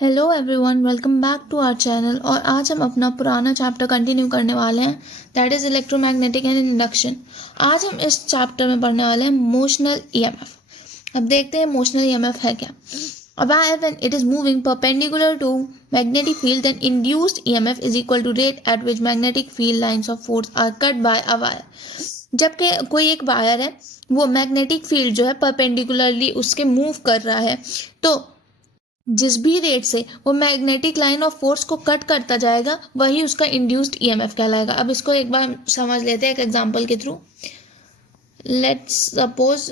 Hello everyone, welcome back to our channel. और आज हम अपना पुराना चैप्टर कंटिन्यू करने वाले हैं, that is electromagnetic and induction. आज हम इस चैप्टर में पढ़ने वाले हैं मोशनल ईएमएफ। अब देखते हैं मोशनल ईएमएफ है क्या। A wire when it is moving perpendicular to magnetic field, then induced EMF is equal to rate at which magnetic field lines of force are cut by a wire। जबकि कोई एक wire है, वो magnetic field जो है perpendicularly उसके move कर रहा है, तो जिस भी रेट से वो मैग्नेटिक लाइन ऑफ फोर्स को कट करता जाएगा वही उसका इंड्यूस्ड ईएमएफ कहलाएगा। अब इसको एक बार समझ लेते हैं एक एग्जांपल के through. Let's suppose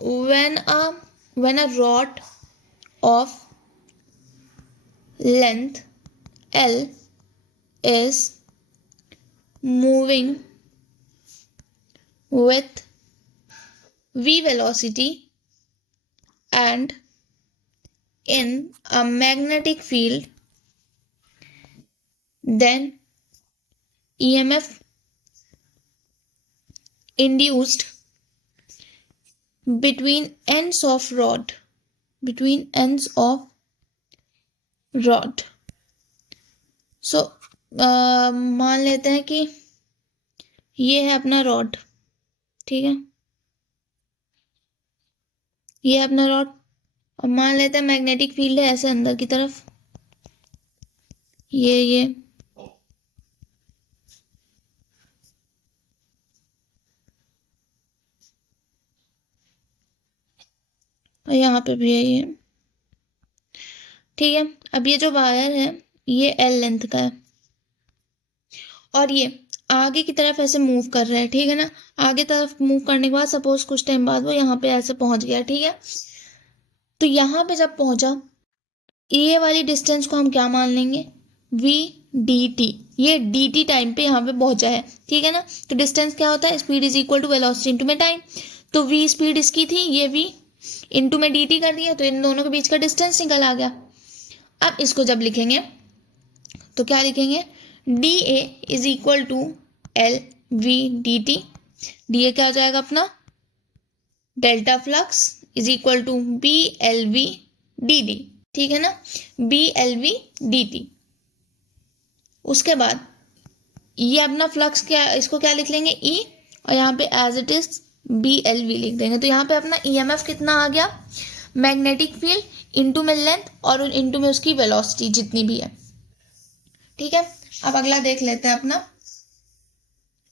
when a rod of length L is moving with v velocity and in a magnetic field, then EMF induced between ends of rod so मान लेते हैं कि ये है अपना रॉड, ठीक है, ये है अपना रॉड। अब मान लेते हैं मैग्नेटिक फील्ड है ऐसे अंदर की तरफ, ये और यहाँ पे भी है ये, ठीक है। अब ये जो वायर है ये L लेंथ का है और ये आगे की तरफ ऐसे मूव कर रहा है, ठीक है ना। आगे तरफ मूव करने के बाद सपोज कुछ टाइम बाद वो यहाँ पे ऐसे पहुंच गया, ठीक है। तो यहाँ पे जब पहुंचा, ये वाली डिस्टेंस को हम क्या मान लेंगे, v dt। ये dt टाइम पे यहाँ पे पहुंचा है, ठीक है ना। तो डिस्टेंस क्या होता है, speed is equal to velocity into में टाइम। तो v स्पीड इसकी थी, ये v इंटू में dt कर दिया, तो इन दोनों के बीच का डिस्टेंस निकल आ गया। अब इसको जब लिखेंगे तो क्या लिखेंगे, dA is equal to L v dt। dA क्या हो जाएगा अपना, delta flux is equal to B L V D D, ठीक है ना, B L V D T. उसके बाद ये अपना फ्लक्स क्या, इसको क्या लिख लेंगे ई, और यहाँ पे as it is B L V लिख देंगे। तो यहाँ पे अपना ईएमएफ कितना आ गया, मैग्नेटिक फील्ड इंटू में लेंथ और इंटू में उसकी वेलोसिटी जितनी भी है, ठीक है। अब अगला देख लेते हैं अपना,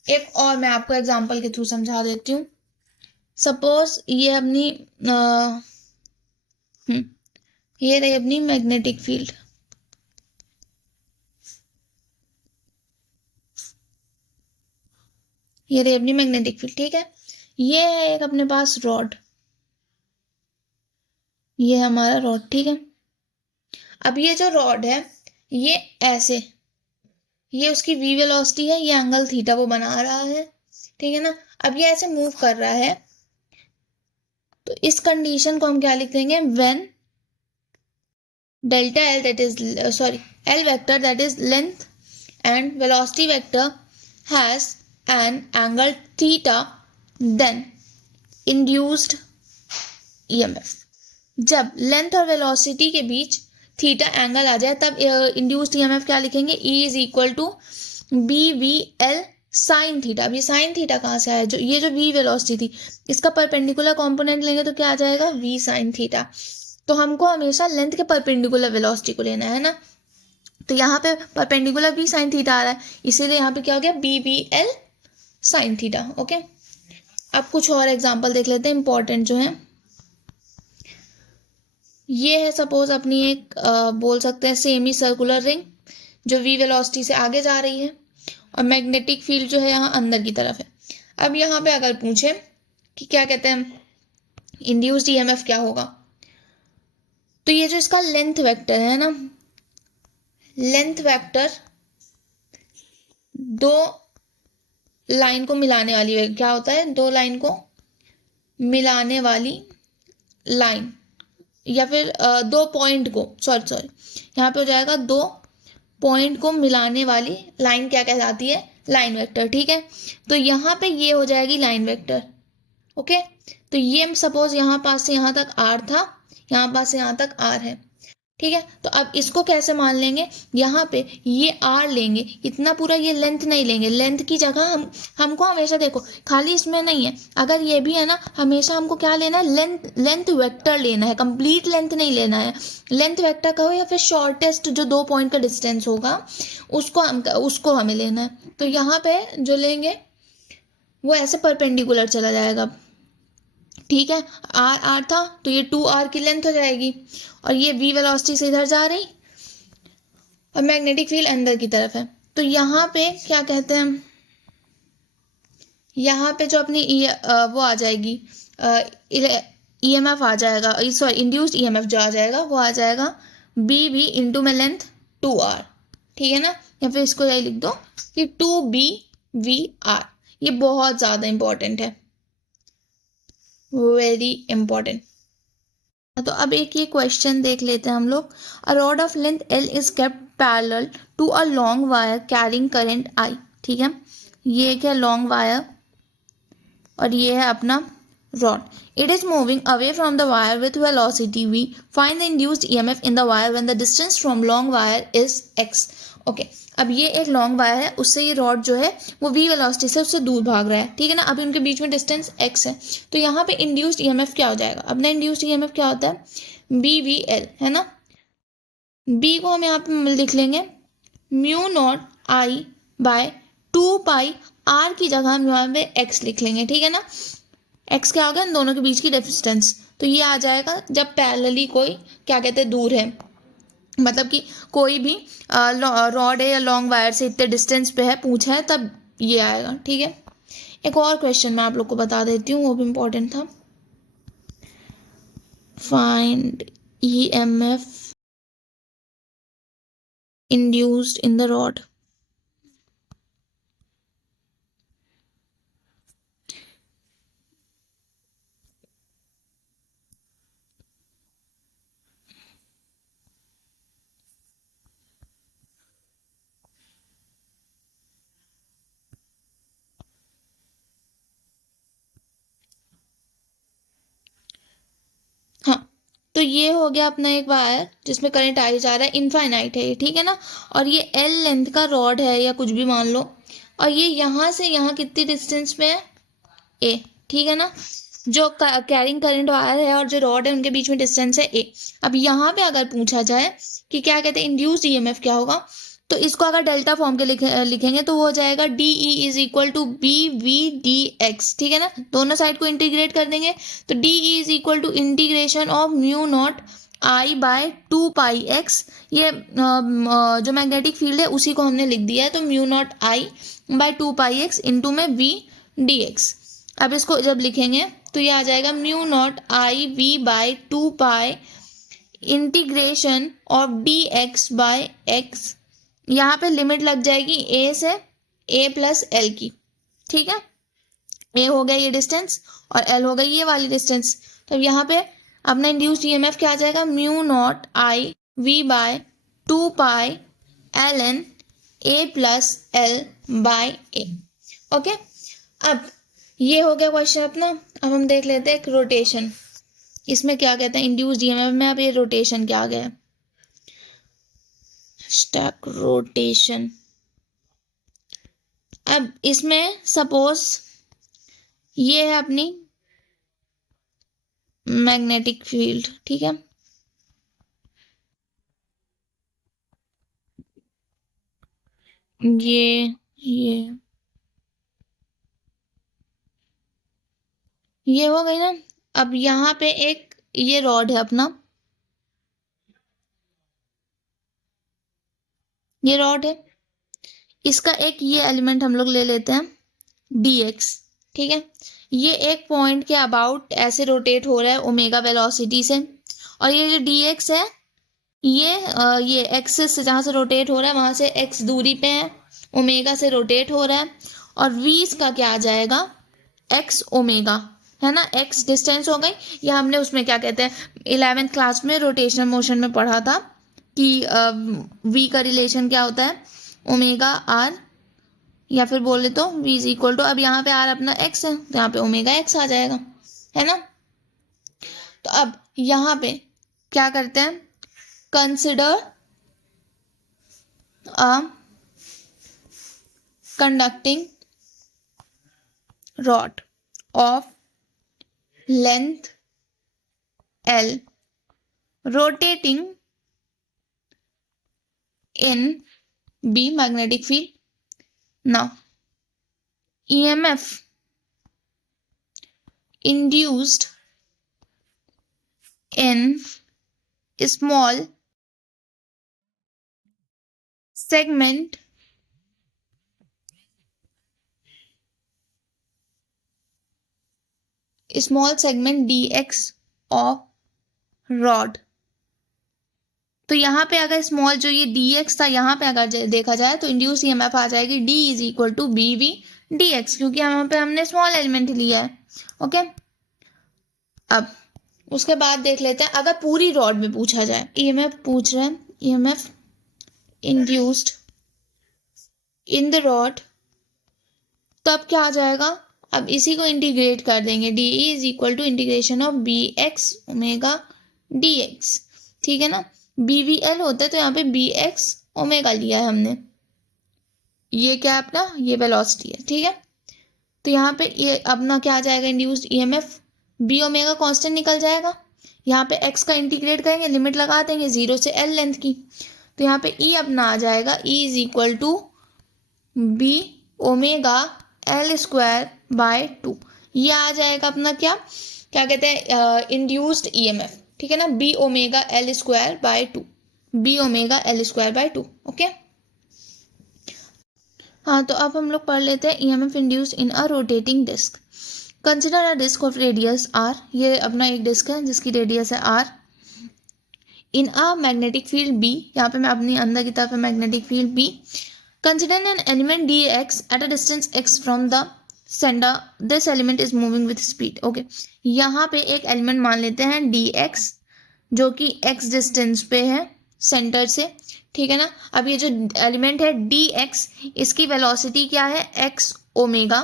एक और मैं आपको एग्जांपल के थ्रू समझा देती हूँ। सपोज ये अपनी ये रही अपनी मैग्नेटिक फील्ड, ये रही अपनी मैग्नेटिक फील्ड, ठीक है। ये है एक अपने पास रॉड, ये है हमारा रॉड, ठीक है। अब ये जो रॉड है ये ऐसे, ये उसकी वी वेलोसिटी है, ये एंगल थीटा वो बना रहा है, ठीक है ना। अब ये ऐसे मूव कर रहा है, तो इस कंडीशन को हम क्या लिख देंगे, when delta L that is L vector that is length and velocity vector has an angle theta, then induced EMF. जब लेंथ और वेलोसिटी के बीच थीटा एंगल आ जाए तब इंड्यूस्ड ईएमएफ क्या लिखेंगे, E is equal to B V L sine theta. अब ये साइन थीटा कहाँ से आया, जो ये जो वी वेलोसिटी थी इसका परपेंडिकुलर कंपोनेंट लेंगे तो क्या आ जाएगा, वी साइन थीटा। तो हमको हमेशा लेंथ के परपेंडिकुलर वेलोसिटी को लेना है ना, तो यहाँ पे परपेंडिकुलर वी साइन थीटा आ रहा है, इसीलिए यहाँ पे क्या हो गया, B V L sine theta. Okay, अब कुछ और एग्जाम्पल देख लेते हैं इंपॉर्टेंट जो है। ये है सपोज अपनी एक बोल सकते हैं सेमी सर्कुलर रिंग जो वी वेलोसिटी से आगे जा रही है और मैग्नेटिक फील्ड जो है यहाँ अंदर की तरफ है। अब यहाँ पे अगर पूछे कि क्या कहते हैं इंड्यूस्ड ईएमएफ क्या होगा, तो ये जो इसका लेंथ वेक्टर है ना, लेंथ वेक्टर दो लाइन को मिलाने वाली, क्या होता है, दो लाइन को मिलाने वाली लाइन, या फिर दो पॉइंट को सॉरी यहाँ पे हो जाएगा, दो पॉइंट को मिलाने वाली लाइन क्या कहलाती है, लाइन वेक्टर, ठीक है। तो यहाँ पे ये हो जाएगी लाइन वेक्टर, ओके। तो ये सपोज यहाँ पास से यहाँ तक आर था, यहाँ पास से यहाँ तक आर है, ठीक है। तो अब इसको कैसे मान लेंगे, यहाँ पे ये आर लेंगे, इतना पूरा ये लेंथ नहीं लेंगे, लेंथ की जगह हमको हमेशा देखो खाली इसमें नहीं है, अगर ये भी है ना, हमेशा हमको क्या लेना है, लेंथ वेक्टर लेना है, कंप्लीट लेंथ नहीं लेना है। लेंथ वेक्टर कहो या फिर शॉर्टेस्ट जो 2 पॉइंट का डिस्टेंस होगा उसको हमें लेना है। तो यहाँ पे जो लेंगे वो ऐसे परपेंडिकुलर चला जाएगा, ठीक है। आर था तो ये 2r की लेंथ हो जाएगी, और ये v वेलोसिटी से इधर जा रही, और मैग्नेटिक फील्ड अंदर की तरफ है। तो यहाँ पे क्या कहते हैं, यहाँ पे जो अपनी वो आ जाएगी, EMF आ जाएगा, सॉरी इंड्यूस्ड EMF जो आ जाएगा वो आ जाएगा BV इंटू में लेंथ 2r, ठीक है ना। या फिर इसको यही लिख दो कि 2BVR। ये बहुत ज़्यादा इंपॉर्टेंट है, वेरी इंपॉर्टेंट। तो अब एक ये क्वेश्चन देख लेते हैं हम लोग। A rod of length L is kept parallel to a long wire carrying current I, ठीक है। ये एक है लॉन्ग वायर और ये है अपना rod. It is moving away from the wire with velocity v. Find the induced EMF in the wire when the distance from long wire is x. Okay. अब ये एक लॉन्ग वायर है, उससे ये रॉड जो है वो v वेलोसिटी से उससे दूर भाग रहा है, ठीक है ना। अभी उनके बीच में डिस्टेंस x है, तो यहाँ पे इंड्यूस्ड EMF क्या हो जाएगा, अपना इंड्यूस्ड EMF क्या होता है, BVL, है ना। b को हम यहाँ पे लिख लेंगे mu not I by 2 r की जगह हम यहाँ पे x लिख लेंगे, ठीक है ना। x क्या हो गया, इन दोनों के बीच की डिस्टेंस, तो ये आ जाएगा जब पैरेलली कोई क्या कहते हैं दूर है, मतलब कि कोई भी रॉड है या लॉन्ग वायर से इतने डिस्टेंस पे है, पूछा है, तब ये आएगा, ठीक है। एक और क्वेश्चन मैं आप लोग को बता देती हूँ, वो भी इम्पोर्टेंट था। Find EMF induced in the rod. हाँ, तो ये हो गया अपना एक वायर जिसमें करंट आई जा रहा है, इनफाइनाइट है ये, ठीक है ना। और ये L लेंथ का रॉड है या कुछ भी मान लो, और ये यहाँ से यहाँ कितनी डिस्टेंस पे है, A, ठीक है ना। जो कैरिंग करंट वायर है और जो रॉड है उनके बीच में डिस्टेंस है A। अब यहाँ पे अगर पूछा जाए कि क्या कहते हैं इंड्यूस्ड EMF क्या होगा, तो इसको अगर डेल्टा फॉर्म के लिखेंगे तो वो हो जाएगा DE is equal to BVDX, ठीक है ना। दोनों साइड को इंटीग्रेट कर देंगे तो DE is equal to integration of mu not I by 2πx। ये जो मैग्नेटिक फील्ड है उसी को हमने लिख दिया है, तो mu not I by 2πx into में VDX। अब इसको जब लिखेंगे तो ये आ जाएगा mu naught IV by 2π integration of DX by x। यहाँ पे लिमिट लग जाएगी A से A प्लस L की, ठीक है। A हो गया ये डिस्टेंस और L हो गई ये वाली डिस्टेंस, तो यहाँ पे अपना इंड्यूस्ड EMF क्या आ जाएगा, mu naught IV by 2π ln A plus L by A। Okay, अब ये हो गया क्वेश्चन अपना। अब हम देख लेते हैं एक रोटेशन, इसमें क्या कहते हैं इंड्यूस्ड EMF में। अब ये रोटेशन क्या आ गया, स्टैक रोटेशन। अब इसमें सपोज ये है अपनी मैग्नेटिक फील्ड, ठीक है। ये हो गई ना। अब यहाँ पे एक ये रॉड है अपना, ये रॉड है, इसका एक ये एलिमेंट हम लोग ले लेते हैं DX, ठीक है। ये एक पॉइंट के अबाउट ऐसे रोटेट हो रहा है ओमेगा वेलोसिटी से, और ये जो DX है ये एक्सिस से जहाँ से रोटेट हो रहा है वहाँ से x दूरी पे है, ओमेगा से रोटेट हो रहा है, और v इसका क्या आ जाएगा, x ओमेगा, है ना। x डिस्टेंस हो गई। या हमने उसमें क्या कहते हैं 11th क्लास में रोटेशनल मोशन में पढ़ा था कि v का रिलेशन क्या होता है, ओमेगा r, या फिर बोले तो v इज इक्वल टू, अब यहाँ पे r अपना x है तो यहाँ पे ओमेगा x आ जाएगा, है ना। तो अब यहाँ पे क्या करते हैं, consider a conducting rod of length L rotating in B magnetic field. Now EMF induced in small segment dx of rod. तो यहाँ पे अगर स्मॉल जो ये dx था यहाँ पे अगर देखा जाए तो इंड्यूस ईएमएफ आ जाएगी d is equal to B V D X, क्योंकि यहाँ पे हमने स्मॉल एलिमेंट लिया है. ओके, अब उसके बाद देख लेते हैं अगर पूरी रॉड में पूछा जाए. ईएमएफ पूछ रहे हैं, EMF induced in the rod, तब क्या आ जाएगा. अब इसी को इंटीग्रेट कर देंगे. D is equal to integration of B X omega D X. ठीक है ना, बी वी एल होता है तो यहाँ पे बी एक्स ओमेगा लिया है हमने. ये क्या है अपना, ये वेलोसिटी है. ठीक है, तो यहाँ पे ये अपना क्या आ जाएगा induced EMF, B omega constant निकल जाएगा. यहाँ पे एक्स का इंटीग्रेट करेंगे, लिमिट लगा देंगे 0 से एल लेंथ की. तो यहाँ पे ई अपना आ जाएगा E is equal to B omega L square by 2. ये आ जाएगा अपना क्या कहते हैं इंड्यूस्ड ईएमएफ. ठीक है ना, B omega L square by 2, B omega L square by 2. Okay, हाँ तो अब हम लोग पढ़ लेते हैं EMF induced in a rotating disc. Consider a disc of radius R. ये अपना एक डिस्क है जिसकी रेडियस है R. In a magnetic field B, यहाँ पे मैं अपनी अंदर की तरफ है magnetic field B. Consider an element D X at a distance x from the centre. This element is moving with speed. Okay, यहाँ पे एक एलिमेंट मान लेते हैं डी एक्स जो कि एक्स डिस्टेंस पे है सेंटर से. ठीक है ना, अब ये जो एलिमेंट है डी एक्स, इसकी वेलोसिटी क्या है एक्स ओमेगा.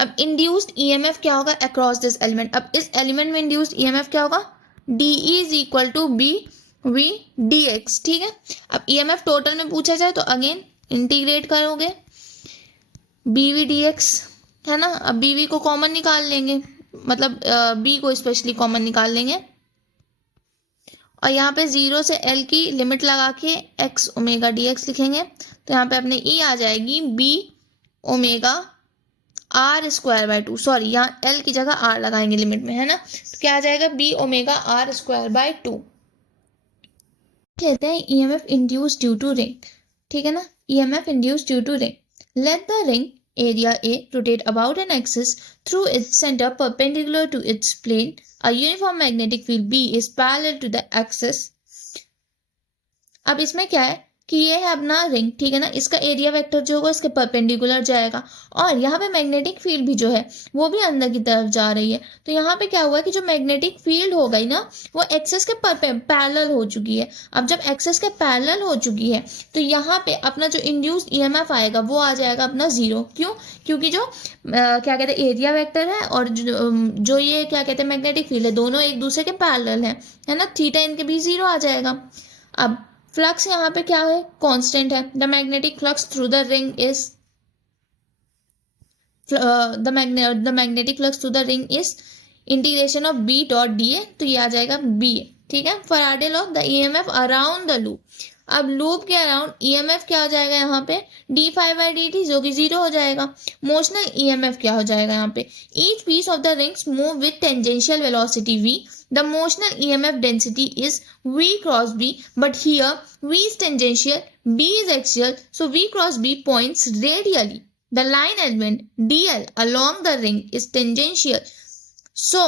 अब इंड्यूस्ड ईएमएफ क्या होगा अक्रॉस दिस एलिमेंट. अब इस एलिमेंट में इंड्यूस्ड ईएमएफ क्या होगा, D is equal to B V D X. ठीक है, अब ईएमएफ टोटल में पूछा जाए तो अगेन इंटीग्रेट करोगे बी वी डी एक्स, है ना. अब बी वी को कॉमन निकाल लेंगे, मतलब बी को स्पेशली कॉमन निकाल लेंगे, और यहाँ पे 0 से एल की लिमिट लगा के एक्स ओमेगा डी एक्स लिखेंगे. तो यहाँ पे अपने ई आ जाएगी B omega R square by 2. Sorry, यहाँ एल की जगह आर लगाएंगे लिमिट में, है ना. तो क्या आ जाएगा B omega R square by 2. कहते हैं EMF induced due to ring. ठीक है ना, EMF induced due to ring. Let the ring area A rotate about an axis through its center perpendicular to its plane. A uniform magnetic field B is parallel to the axis. अब इसमें क्या है कि ये है अपना ring. ठीक है ना, इसका एरिया वेक्टर जो होगा इसके परपेंडिकुलर जाएगा, और यहाँ पे मैग्नेटिक फील्ड भी जो है वो भी अंदर की तरफ जा रही है. तो यहाँ पे क्या हुआ कि जो मैग्नेटिक फील्ड हो गई ना वो एक्सेस के पैरेलल हो चुकी है. अब जब एक्सेस के पैरेलल हो चुकी है तो यहाँ पे अपना जो इंड्यूस्ड ईएमएफ आएगा वो आ जाएगा अपना 0. क्यों, क्योंकि जो क्या कहते हैं एरिया वेक्टर है और जो ये क्या कहते हैं मैग्नेटिक फील्ड है दोनों एक दूसरे के पैरेलल है ना. थीटा इनके भी 0 आ जाएगा. अब फ्लक्स यहाँ पे क्या है कांस्टेंट है. The magnetic flux through the ring is the magnetic flux through the ring is integration of B dot D A. तो ये आ जाएगा बी. ठीक है, Faraday law the EMF around the loop. अब लूप के अराउंड ईएमएफ क्या हो जाएगा यहाँ पे D five by D T जो कि 0 हो जाएगा. मोशनल ईएमएफ क्या हो जाएगा यहाँ पे each piece of the rings move with tangential velocity v. The motional EMF density is V cross B, but here V is tangential, B is axial, so V cross B points radially. The line element DL along the ring is tangential, so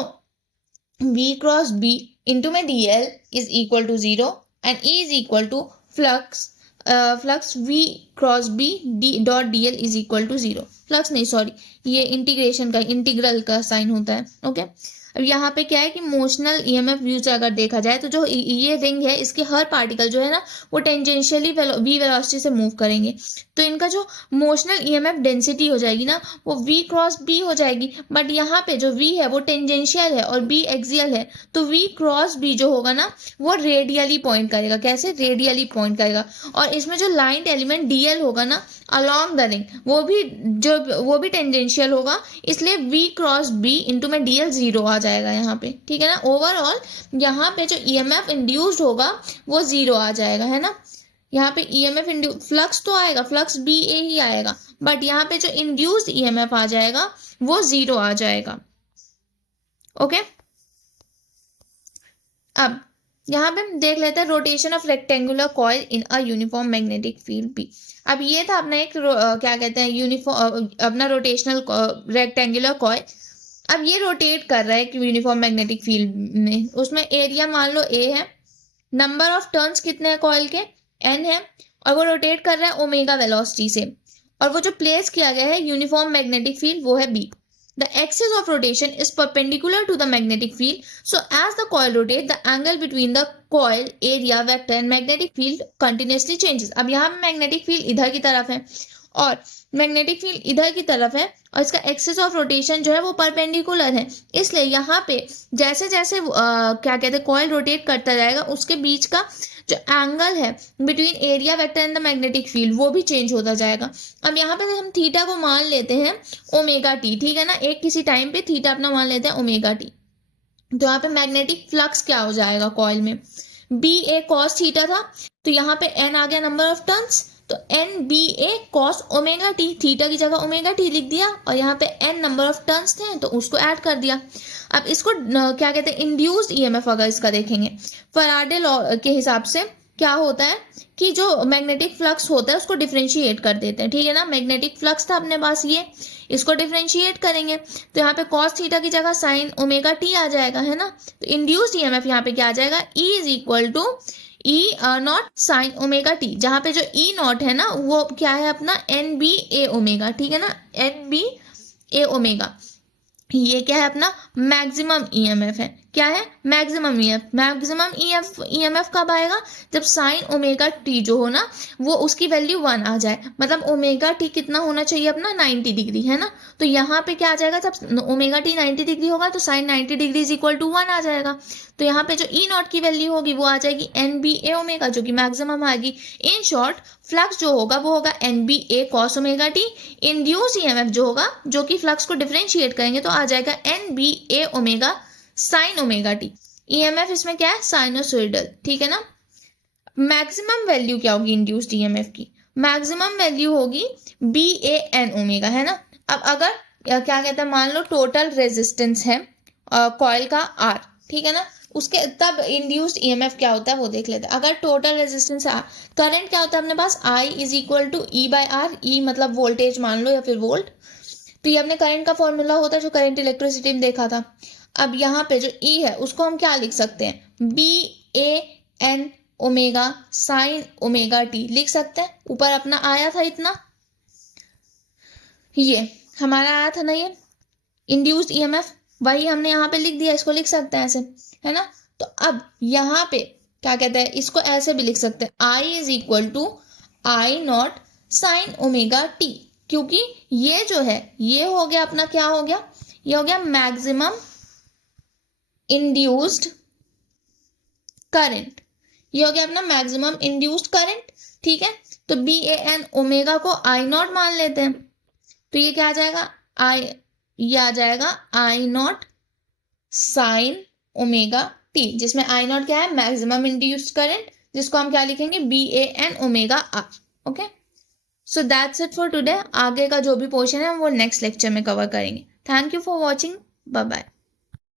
V cross B into my DL is equal to 0 and E is equal to flux V cross B D dot DL is equal to 0. Flux नहीं sorry, ये integration का integral का sign होता है. Okay अब यहाँ पे क्या है कि मोशनल ईएमएफ व्यू से अगर देखा जाए तो जो ये रिंग है इसके हर पार्टिकल जो है ना वो टेंजेंशियली वी वेलोसिटी से मूव करेंगे, तो इनका जो मोशनल ईएमएफ डेंसिटी हो जाएगी ना वो v क्रॉस b हो जाएगी। बट यहाँ पे जो v है वो टेंजेंशियल है और b एक्सियल है, तो v क्रॉस b जो होगा ना वो रेडियली पॉइंट करेगा। कैसे? रेडियली पॉइंट करेगा। और इसमें जो लाइन एलिमेंट dl होगा ना अलॉन्ग द रिंग वो भी टेंजेंशियल होगा, इसलिए v क्रॉस b इंटू में dl 0 आ जाएगा यहाँ पे, ठीक है ना। ओवरऑल यहाँ पे जो ईएमएफ इंड्यूस्ड होगा वो 0 आ जाएगा, है ना। यहाँ पे ईएमएफ फ्लक्स तो आएगा, फ्लक्स बी ए ही आएगा, बट यहाँ पे जो इंड्यूस्ड ईएमएफ आ जाएगा वो 0 आ जाएगा। ओके, अब यहाँ पे हम देख लेते हैं rotation of rectangular coil in a uniform magnetic field B. अब ये था अपना एक क्या कहते हैं यूनिफॉर्म अपना रोटेशनल रेक्टेंगुलर कॉइल। अब ये रोटेट कर रहा है कि यूनिफॉर्म मैग्नेटिक फील्ड में, उसमें एरिया मान लो ए है, नंबर ऑफ टर्न्स कितने हैं कॉइल के n है, और वो रोटेट कर रहा है ओमेगा वेलोसिटी से, और वो जो प्लेस किया गया है यूनिफॉर्म मैग्नेटिक फील्ड वो है b। The axis of rotation is perpendicular to the magnetic field, so as the coil rotates, the angle between the coil area vector and magnetic field continuously changes। अब यहाँ पे magnetic field इधर की तरफ है और मैग्नेटिक फील्ड इधर की तरफ है, और इसका एक्सिस ऑफ रोटेशन जो है वो परपेंडिकुलर है, इसलिए यहाँ पे जैसे जैसे क्या कहते हैं कॉइल रोटेट करता जाएगा उसके बीच का जो एंगल है between area vector and the magnetic field वो भी चेंज होता जाएगा। अब यहाँ पे हम थीटा को मान लेते हैं ओमेगा टी, ठीक है ना, एक किसी टाइम पे थीटा अपना मान लेते हैं ओमेगा टी। तो यहाँ पे मैग्नेटिक फ्लक्स क्या हो जाएगा कॉइल में, बी ए कॉस थीटा था, तो यहाँ पे एन आ गया नंबर ऑफ टर्न्स, तो N B A cos omega T, theta की जगह ओमेगा टी लिख दिया, और यहाँ पे एन नंबर ऑफ टर्न्स थे तो उसको ऐड कर दिया। अब इसको क्या कहते हैं इंड्यूस्ड ईएमएफ अगर इसका देखेंगे फैराडे लॉ के हिसाब से क्या होता है कि जो मैग्नेटिक फ्लक्स होता है उसको डिफरेंशिएट कर देते हैं, ठीक है ना। मैग्नेटिक फ्लक्स था अपने पास ये, इसको डिफरेंशिएट करेंगे तो यहाँ पे कॉस थीटा की जगह साइन ओमेगा टी आ जाएगा, है ना। तो इंड्यूस्ड ईएमएफ यहाँ पे क्या आ जाएगा, E is equal to E not sine omega T, जहाँ पे जो ई नॉट है ना वो क्या है अपना एन बी ए ओमेगा, ठीक है ना, एन बी ए ओमेगा। ये क्या है अपना मैक्सिमम ईएमएफ है, क्या है मैक्सिमम ईएमएफ। मैक्सिमम ईएमएफ कब आएगा, जब साइन ओमेगा टी जो हो ना वो उसकी वैल्यू 1 आ जाए, मतलब ओमेगा टी कितना होना चाहिए अपना 90 डिग्री, है ना। तो यहाँ पे क्या आ जाएगा, जब ओमेगा टी 90 डिग्री होगा तो sine 90 degree is equal to 1 आ जाएगा। तो यहाँ पे जो ई नॉट की वैल्यू होगी वो आ जाएगी एन बी ए ओमेगा, जो कि मैक्सिमम आएगी। इन शॉर्ट फ्लक्स जो होगा वो होगा N B A cos omega T. Induced EMF जो होगा जो कि फ्लक्स को डिफरेंशिएट करेंगे तो आ जाएगा N B A omega sine omega T. EMF इसमें क्या है, साइनोसॉइडल, ठीक है ना। मैक्सिमम वैल्यू क्या होगी इंड्यूस्ड ईएमएफ की, मैक्सिमम वैल्यू होगी बी ए एन ओमेगा, है ना। अब अगर क्या कहते हैं मान लो टोटल रेजिस्टेंस है कॉइल का आर, ठीक है ना, उसके तब इंड्यूस्ड ईएमएफ क्या होता है वो देख लेते हैं। अगर टोटल रेजिस्टेंस है, करंट क्या होता है अपने पास I is equal to E by R, E मतलब वोल्टेज मान लो या फिर वोल्ट, तो ये अपने करंट का फॉर्मूला होता है जो करंट इलेक्ट्रिसिटी में देखा था। अब यहाँ पे जो ई है उसको हम क्या लिख सकते हैं, B A N omega sine omega T लिख सकते हैं। ऊपर अपना आया था इतना, ये हमारा आया था ना ये इंड्यूस्ड ईएमएफ, वही हमने यहाँ पे लिख दिया, इसको लिख सकते हैं ऐसे, है ना। तो अब यहाँ पे क्या कहते हैं, इसको ऐसे भी लिख सकते हैं, I is equal to I naught sine omega T, क्योंकि ये जो है ये हो गया अपना क्या हो गया, ये हो गया मैक्सिमम इंड्यूस्ड करंट, ये हो गया अपना मैक्सिमम इंड्यूस्ड करंट, ठीक है। तो बी ए एन ओमेगा को आई नॉट मान लेते हैं, तो ये क्या आ जाएगा, ये आ जाएगा आई नॉट साइन ओमेगा टी, जिसमें आई नॉट क्या है मैक्सिमम इंड्यूस्ड करंट, जिसको हम क्या लिखेंगे B A N omega R. Okay, so that's it for today. आगे का जो भी पोर्शन है वो नेक्स्ट लेक्चर में कवर करेंगे। Thank you for watching, bye bye.